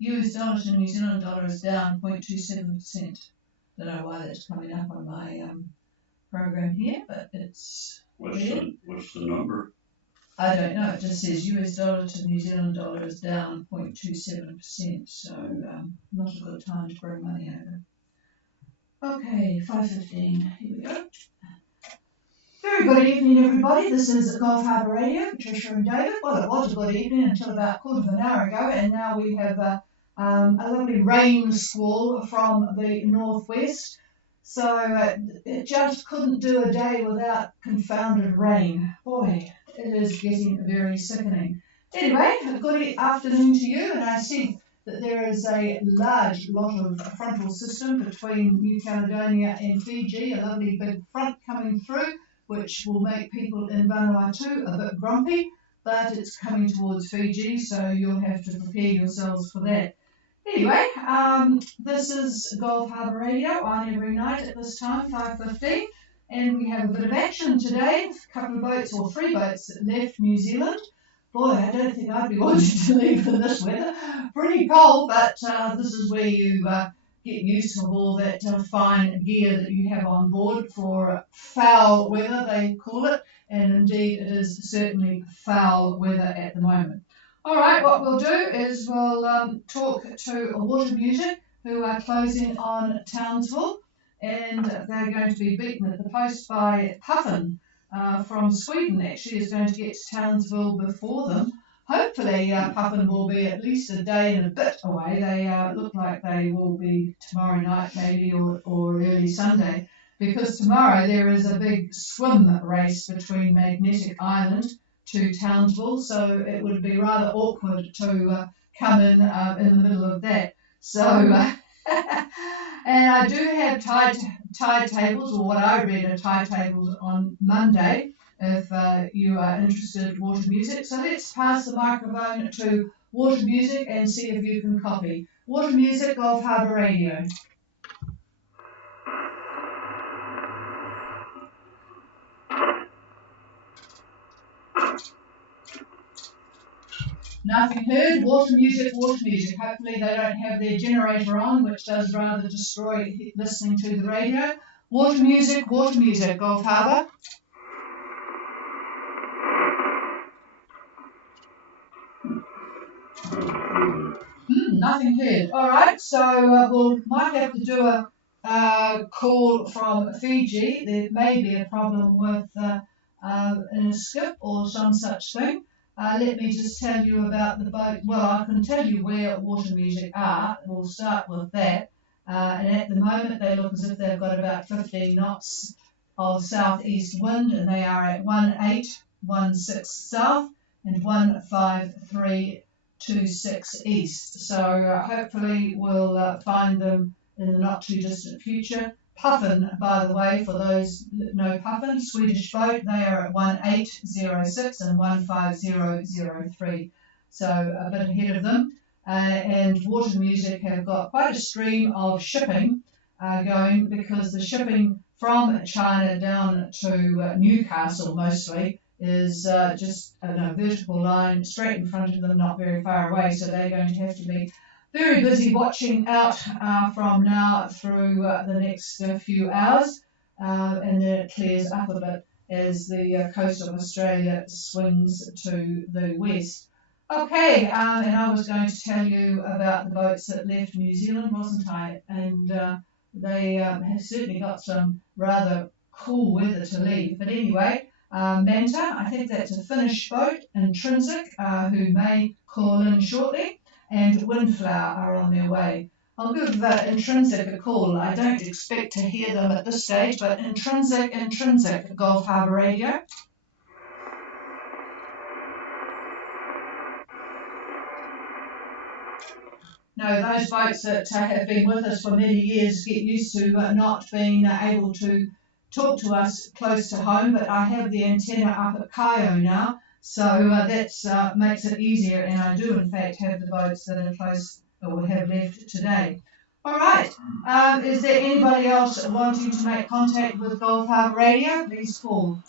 US dollar to New Zealand dollar is down 0.27%. Don't know why that's coming up on my program here, but it's weird. What's the number? I don't know. It just says US dollar to New Zealand dollar is down 0.27%. So not a good time to bring money over. Okay, 5:15. Here we go. Very good evening, everybody. This is Gulf Harbour Radio, Patricia and David. Well, it was a good evening until about a quarter of an hour ago, and now we have a lovely rain squall from the northwest. So it just couldn't do a day without confounded rain. Boy, it is getting very sickening. Anyway, a good afternoon to you, and I see that there is a large lot of frontal system between New Caledonia and Fiji, a lovely big front coming through, which will make people in Vanuatu a bit grumpy, but it's coming towards Fiji, so you'll have to prepare yourselves for that. Anyway, this is Gulf Harbour Radio on every night at this time, 5:15, and we have a bit of action today. A couple of boats, or 3 boats, that left New Zealand. Boy, I don't think I'd be wanting to leave in this weather. Pretty cold, but this is where you get use of all that fine gear that you have on board for foul weather, they call it, and indeed it is certainly foul weather at the moment. All right, what we'll do is we'll talk to Water Music, who are closing on Townsville, and they're going to be beaten at the post by Puffin from Sweden. Actually is going to get to Townsville before them. Hopefully Puffin will be at least a day and a bit away. They look like they will be tomorrow night maybe or early Sunday, because tomorrow there is a big swim race between Magnetic Island to Townsville, so it would be rather awkward to come in the middle of that. So, and I do have tide tables, or what I read are tide tables on Monday, if you are interested in Water Music. So let's pass the microphone to Water Music and see if you can copy. Water Music, Gulf Harbour Radio. Nothing heard. Water Music, Water Music. Hopefully they don't have their generator on, which does rather destroy listening to the radio. Water Music, Gulf Harbour. Nothing heard. All right, so we might have to do a call from Fiji. There may be a problem with in a skip or some such thing. Let me just tell you about the boat. Well, I can tell you where Water Music are. We'll start with that. And at the moment, they look as if they've got about 15 knots of southeast wind, and they are at 1816 south and 15326 east. So hopefully we'll find them in the not too distant future. Puffin, by the way, for those that know Puffin, Swedish boat, they are at 1806 and 15003. So a bit ahead of them. And Water Music have got quite a stream of shipping going, because the shipping from China down to Newcastle mostly is just a vertical line straight in front of them, not very far away. So they're going to have to be very busy watching out from now through the next few hours, and then it clears up a bit as the coast of Australia swings to the west. Okay, and I was going to tell you about the boats that left New Zealand, wasn't I? And they have certainly got some rather cool weather to leave. But anyway, Manta, I think that's a Finnish boat, Intrinsic, who may call in shortly, and Windflower are on their way. I'll give Intrinsic a call. I don't expect to hear them at this stage, but Intrinsic, Gulf Harbour Radio. No, those boats that have been with us for many years get used to not being able to talk to us close to home, but I have the antenna up at Kaio now, so that makes it easier, and I do in fact have the boats that are close or have left today. All right, is there anybody else wanting to make contact with Gulf Harbour Radio? Please call.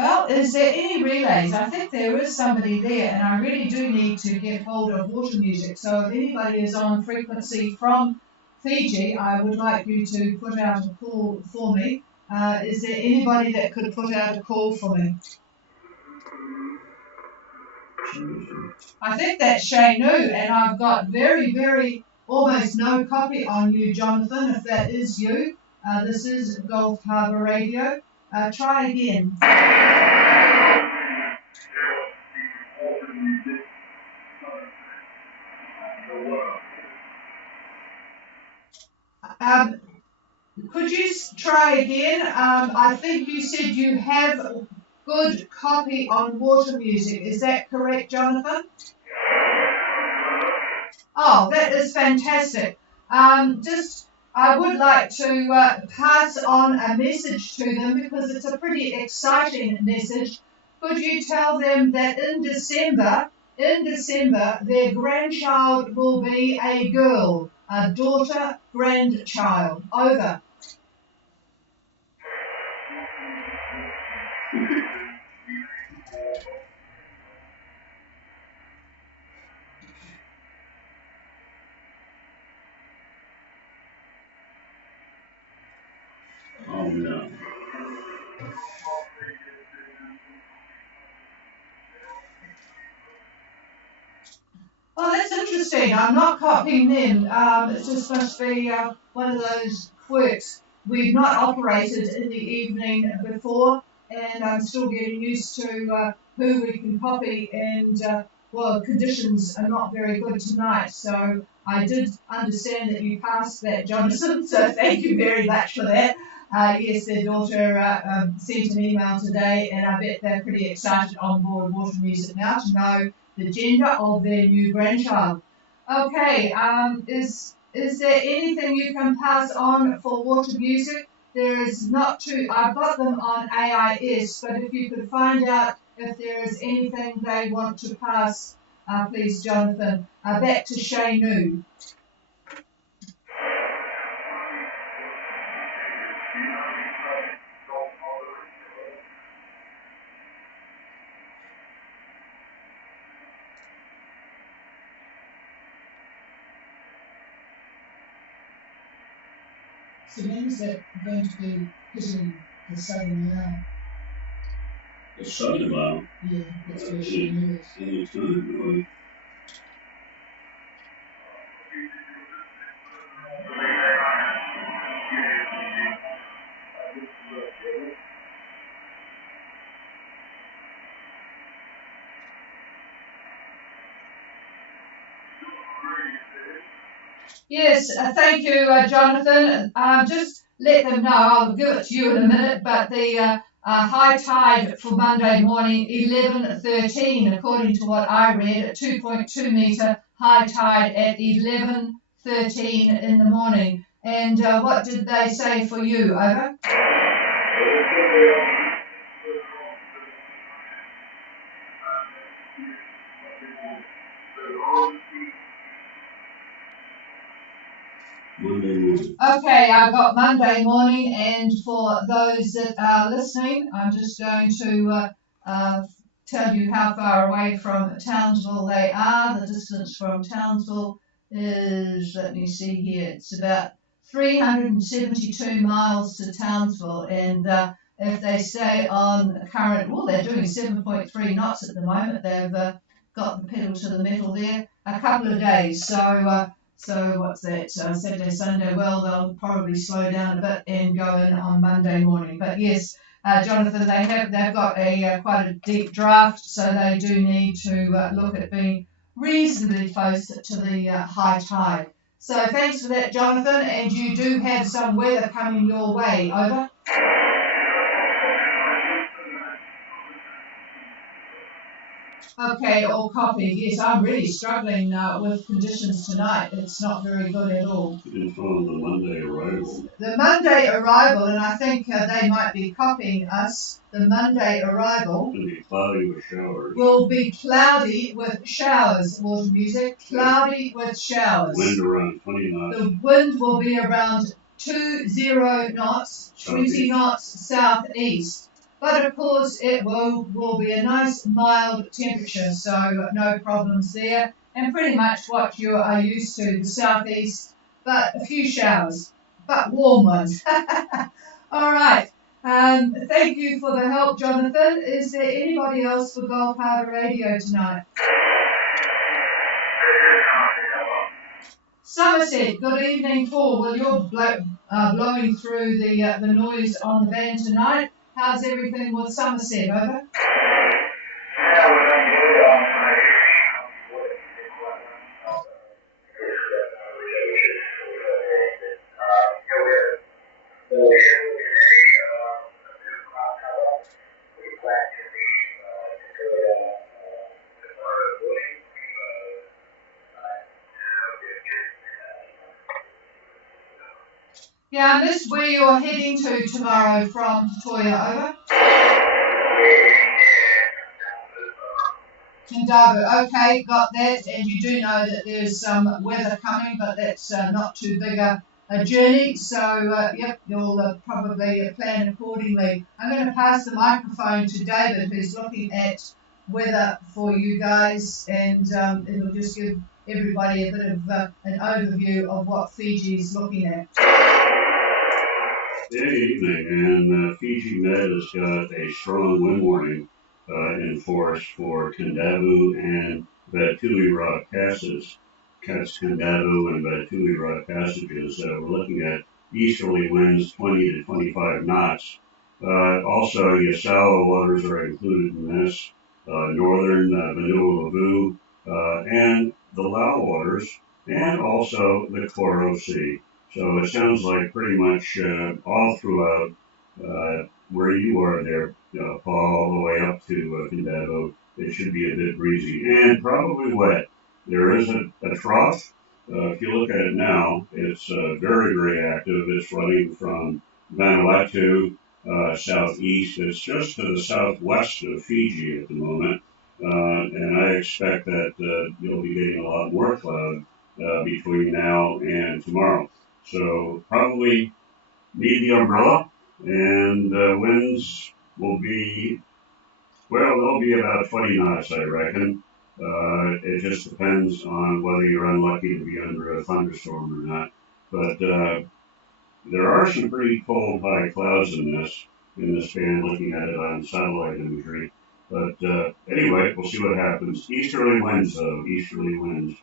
Well, is there any relays? I think there is somebody there, and I really do need to get hold of water music. So if anybody is on frequency from Fiji, I would like you to put out a call for me. Is there anybody that could put out a call for me? I think that's Shay Nu, and I've got very, almost no copy on you, Jonathan, if that is you. This is Gulf Harbour Radio. Try again. Could you try again? I think you said you have good copy on water music. Is that correct, Jonathan? Oh, that is fantastic. I would like to pass on a message to them because it's a pretty exciting message. Could you tell them that in December, their grandchild will be a girl, a daughter, grandchild. Over. Oh no. Oh, that's interesting. I'm not copying them. It just must be one of those quirks. We've not operated in the evening before, and I'm still getting used to who we can copy. And well, conditions are not very good tonight, so I did understand that you passed that, Jonathan. So thank you very much for that. Yes, their daughter sent an email today, and I bet they're pretty excited on board Water Music now to know the gender of their new grandchild. Okay, is there anything you can pass on for water music? There is not too, I've got them on AIS, but if you could find out if there is anything they want to pass, please, Jonathan. Back to Shay Nu. So when is that going to be hitting the southern Lao? The southern Lao? Yeah, that's where Shay Nu is. Any time, really. Yes, thank you, Jonathan. Just let them know, I'll give it to you in a minute, but the high tide for Monday morning, 11:13, according to what I read, a 2.2 metre high tide at 11:13 in the morning. And what did they say for you? Over? Monday morning. Okay, I've got Monday morning, and for those that are listening, I'm just going to tell you how far away from Townsville they are. The distance from Townsville is, let me see here, it's about 372 miles to Townsville, and if they stay on current, well, they're doing 7.3 knots at the moment. They've got the pedal to the metal there. A couple of days, so what's that? Saturday, Sunday. Well, they'll probably slow down a bit and go in on Monday morning. But yes, Jonathan, they've got quite a deep draft, so they do need to look at being reasonably close to the high tide. So thanks for that, Jonathan. And you do have some weather coming your way. Over. Okay, all copied. Yes, I'm really struggling with conditions tonight. It's not very good at all. It's on the Monday arrival. The Monday arrival, and I think they might be copying us, the Monday arrival It'll be cloudy with showers. will be cloudy with showers, Water Music, cloudy with showers. Wind around 20 knots. The wind will be around 20 knots, 20 knots southeast. But of course, it will be a nice mild temperature, so no problems there. And pretty much what you are used to, the southeast, but a few showers, but warm ones. All right. Thank you for the help, Jonathan. Is there anybody else for Gulf Harbour Radio tonight? Somerset, good evening, Paul. Well, you're blowing through the noise on the band tonight. How's everything with Somerset? Over. Yeah, I missed where you're heading to tomorrow from, Toya. Over. Darboux, okay, got that. And you do know that there's some weather coming, but that's not too big a journey. So, yep, you'll probably plan accordingly. I'm going to pass the microphone to David, who's looking at weather for you guys, and it'll just give everybody a bit of an overview of what Fiji is looking at. Good evening, and Fiji Med has got a strong wind warning in force for Kendavu and Vatui Rock Passes. Kendavu and Vatui Rock Passages. We're looking at easterly winds 20 to 25 knots. Also, Yasawa waters are included in this. Northern Vanuatu and the Lao waters, and also the Koro Sea. So it sounds like pretty much all throughout where you are there, Paul, all the way up to Kendavu, it should be a bit breezy and probably wet. There is a trough. If you look at it now, it's very, very active. It's running from Vanuatu southeast. It's just to the southwest of Fiji at the moment. And I expect that you'll be getting a lot more cloud between now and tomorrow. So probably need the umbrella, and winds will be, well, they'll be about 20 knots, I reckon. It just depends on whether you're unlucky to be under a thunderstorm or not. But there are some pretty cold high clouds in this band, looking at it on satellite imagery. But anyway, we'll see what happens. Easterly winds, though, easterly winds.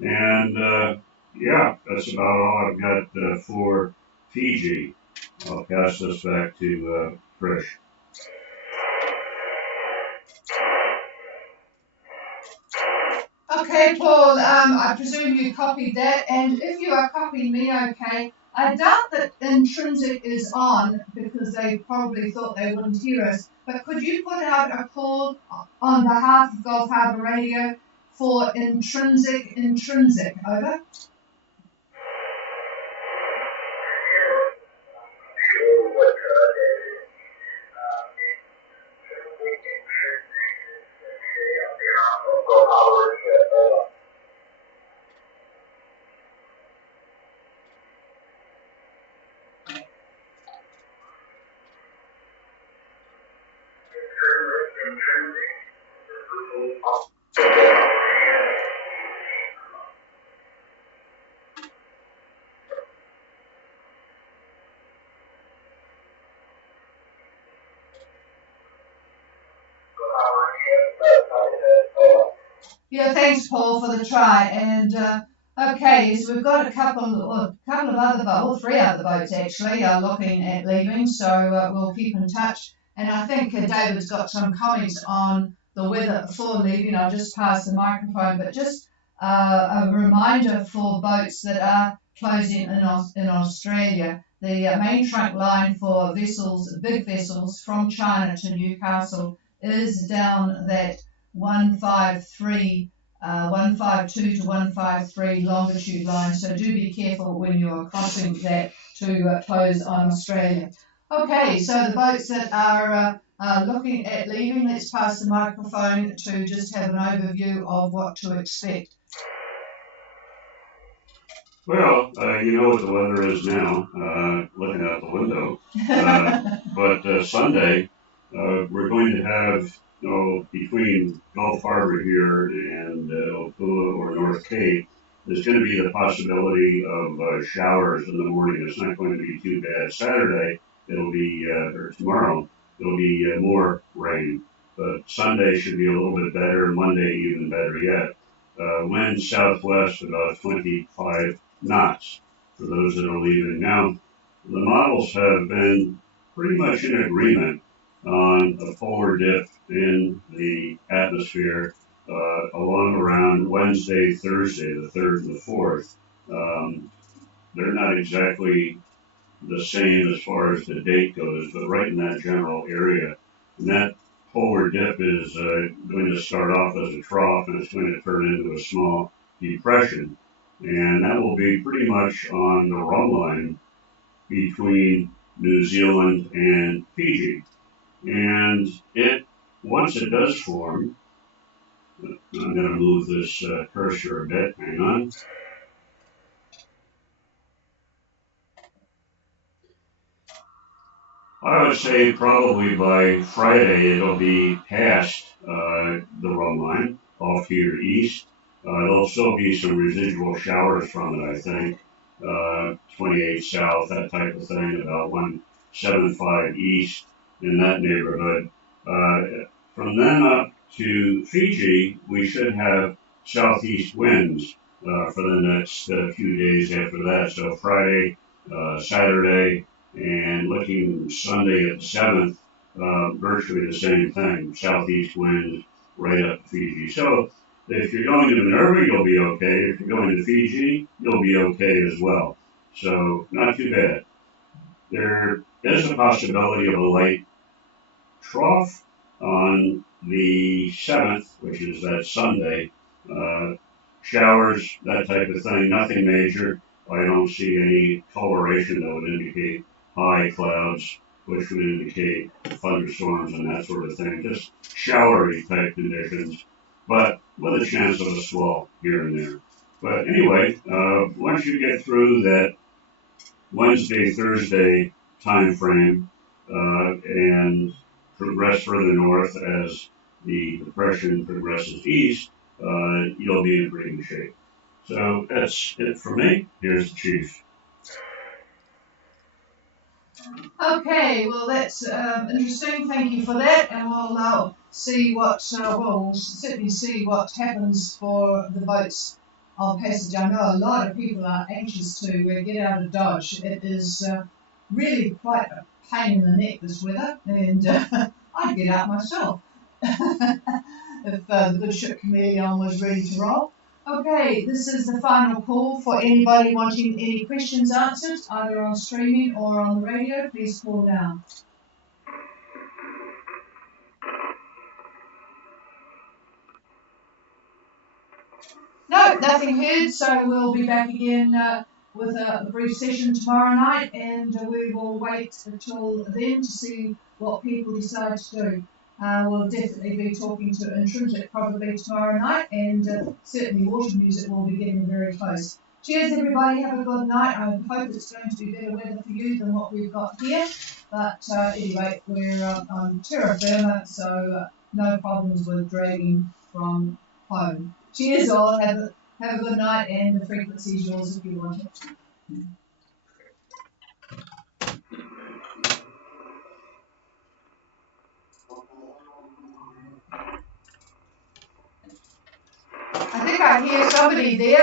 And yeah, that's about all I've got for Fiji. I'll pass this back to Trish. Okay, Paul, I presume you copied that, and if you are copying me, okay, I doubt that Intrinsic is on because they probably thought they wouldn't hear us, but could you put out a call on behalf of Gulf Harbour Radio for Intrinsic, over? Yeah, thanks, Paul, for the try. And okay, so we've got a couple of other boats, all three other boats actually, are looking at leaving. So we'll keep in touch. And I think David's got some comments on the weather before leaving. I'll just pass the microphone, but just a reminder for boats that are closing in Australia. The main trunk line for vessels, big vessels from China to Newcastle, is down that 152 to 153 longitude line. So do be careful when you're crossing that to close on Australia. Okay, so the boats that are looking at leaving, let's pass the microphone to just have an overview of what to expect. Well, you know what the weather is now, looking out the window. But Sunday, we're going to have, between Gulf Harbor here and Opua or North Cape, there's going to be the possibility of showers in the morning. It's not going to be too bad. Saturday, it'll be, or tomorrow, it'll be more rain. But Sunday should be a little bit better, Monday even better yet. Wind southwest about 25 knots for those that are leaving. Now, the models have been pretty much in agreement on a polar dip in the atmosphere along around Wednesday, Thursday, the 3rd and the 4th. They're not exactly the same as far as the date goes, but right in that general area. And that polar dip is going to start off as a trough and it's going to turn into a small depression. And that will be pretty much on the run line between New Zealand and Fiji. And once it does form, I'm going to move this cursor a bit, hang on. I would say probably by Friday it'll be past the run line off here east. There'll still be some residual showers from it, I think. 28 south, that type of thing, about 175 east in that neighborhood. From then up to Fiji, we should have southeast winds for the next few days after that. So Friday, Saturday, and looking Sunday at the 7th, virtually the same thing, southeast winds right up to Fiji. So if you're going to Minerva, you'll be okay. If you're going to Fiji, you'll be okay as well. So not too bad. There is a possibility of a light trough on the 7th, which is that Sunday. Showers, that type of thing, nothing major. I don't see any coloration that would indicate high clouds, which would indicate thunderstorms and that sort of thing. Just showery type conditions, but with a chance of a squall here and there. But anyway, once you get through that Wednesday, Thursday time frame and progress further north as the depression progresses east, you'll be in pretty good shape. So that's it for me. Here's the chief. Okay, well that's interesting. Thank you for that, and we'll see what. We'll certainly see what happens for the boats on passage. I know a lot of people are anxious to get out of Dodge. It is really quite a pain in the neck this weather, and I'd get out myself if the good ship Chameleon was ready to roll. Okay, this is the final call for anybody wanting any questions answered, either on streaming or on the radio. Please call now. No, nothing heard, so we'll be back again with a brief session tomorrow night, and we will wait until then to see what people decide to do. We'll definitely be talking to Intrinsic probably tomorrow night, and certainly Water Music will be getting very close. Cheers, everybody. Have a good night. I hope it's going to be better weather for you than what we've got here. But anyway, we're on terra firma, so no problems with dragging from home. Cheers, all. Have a good night, and the frequency is yours if you want it. I think I hear somebody there.